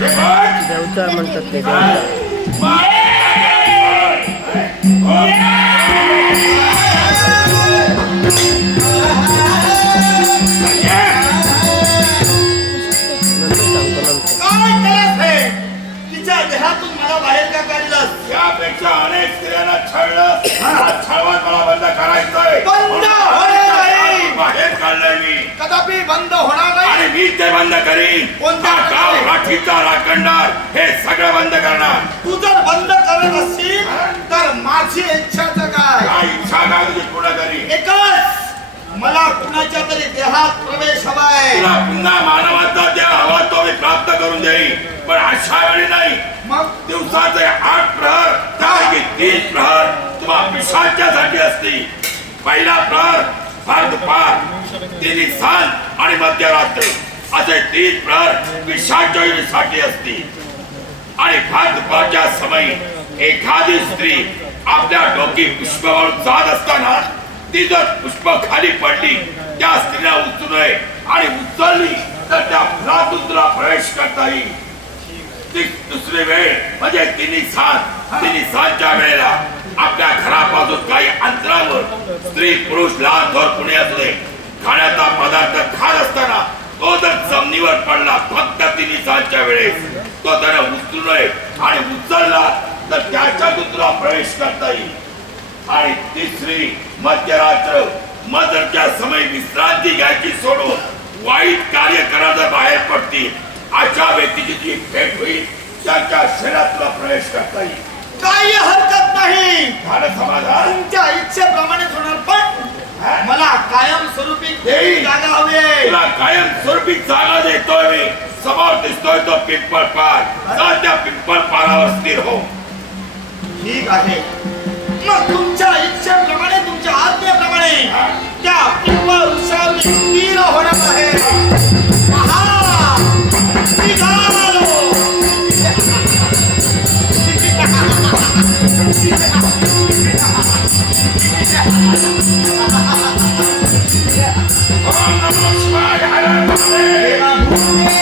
देवचार म्हणतात ते देवचार नंतर सांगतो नंतर काय केलंस तिच्या देहातून मला बाहेर का काढलंस यापेक्षा अनेक स्त्रियांना छळलं. हा छळवण मला बंद करायचंय बंद होणार नाही. बाहेर काढलंय मी कदापि बंद होणार नाही आणि मी ते बंद करीन. कोणत्या हा गाव? राखीचा राखणदार हे सगळं बंद करणार. तू जर बंद करत असशील तर माझी इच्छाच काय? काय इच्छा काय तुझी पूर्ण करीन एकच मला कुणाच्या तरी देहात प्रवेश हवाय. तुला पुन्हा मानवाचा देह हवा तो मी प्राप्त करून देईन. पण अशा वेळी नाही. मग? दिवसाचे आठ प्रहर त्यापैकी तीन प्रहर तुम्हा पिशाच्यासाठी असतील. पहिला प्रहर फार दुपार तिन्ही सांज आणि मध्यरात्र. असे तीन प्रहर पिशाच्यासाठी असतील. आणि फार दुपारच्या समयी एखादी स्त्री आपल्या डोकी पुष्पावर जात असताना ती जर पुष्प खाली पडली त्या स्त्रीला उचलू नये आणि उचलली तर त्या फुलातून तुला प्रवेश करता येईल. ती दुसरी वेळ म्हणजे तिन्ही सात तिन्ही सातच्या वेळेला आपल्या घरापासून काही अंतरावर स्त्री पुरुष लहान थोर कुणी असले खाण्याचा पदार्थ जमिनीवर पडला. फक्त तिन्ही सातच्या वेळेस. तो त्याला उचलू नये आणि उचलला तर त्याच्यातून तुला प्रवेश करता येईल. आणि तिसरी मध्यरात्र मध्यच्या समय विश्रांती घ्यायची सोडून वाईट कार्य करायला बाहेर पडतील. अशा व्यक्तीची जी भेट होईल त्यांच्या शरीरात तुला प्रवेश करता येईल. काही हरकत नाही. झालं समाधान? तुमच्या इच्छेप्रमाणेच होणार पण मला कायम स्वरूपी. जागा हवी तुला कायम स्वरूपी जागा देतोय मी. समोर दिसतोय तो पिंपळ पार. जा त्या पिंपळ पारावर स्थिर हो. ठीक आहे. मग तुमच्या इच्छेप्रमाणे तुमच्या आज्ञेप्रमाणे त्या पिंपळ वृक्षावर मी स्थिर होणार आहे! निघालो. Thank you.